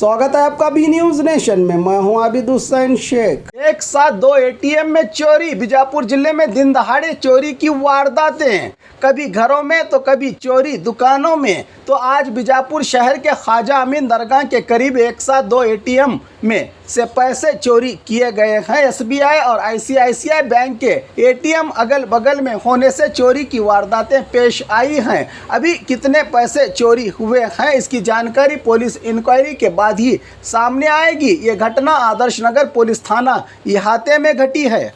स्वागत है आपका बी न्यूज नेशन में। मैं हूं आबिद हुसैन शेख। एक साथ दो एटीएम में चोरी। बीजापुर जिले में दिन दहाड़े चोरी की वारदातें, कभी घरों में तो कभी चोरी दुकानों में। तो आज बीजापुर शहर के ख्वाजा अमीन दरगाह के करीब एक साथ दो एटीएम में से पैसे चोरी किए गए हैं। एसबीआई और आईसीआईसीआई बैंक के एटीएम अगल बगल में होने से चोरी की वारदातें पेश आई हैं। अभी कितने पैसे चोरी हुए हैं इसकी जानकारी पुलिस इंक्वायरी के बाद ही सामने आएगी। ये घटना आदर्श नगर पुलिस थाना इहाते में घटी है।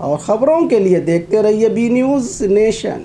और खबरों के लिए देखते रहिए बी न्यूज नेशन।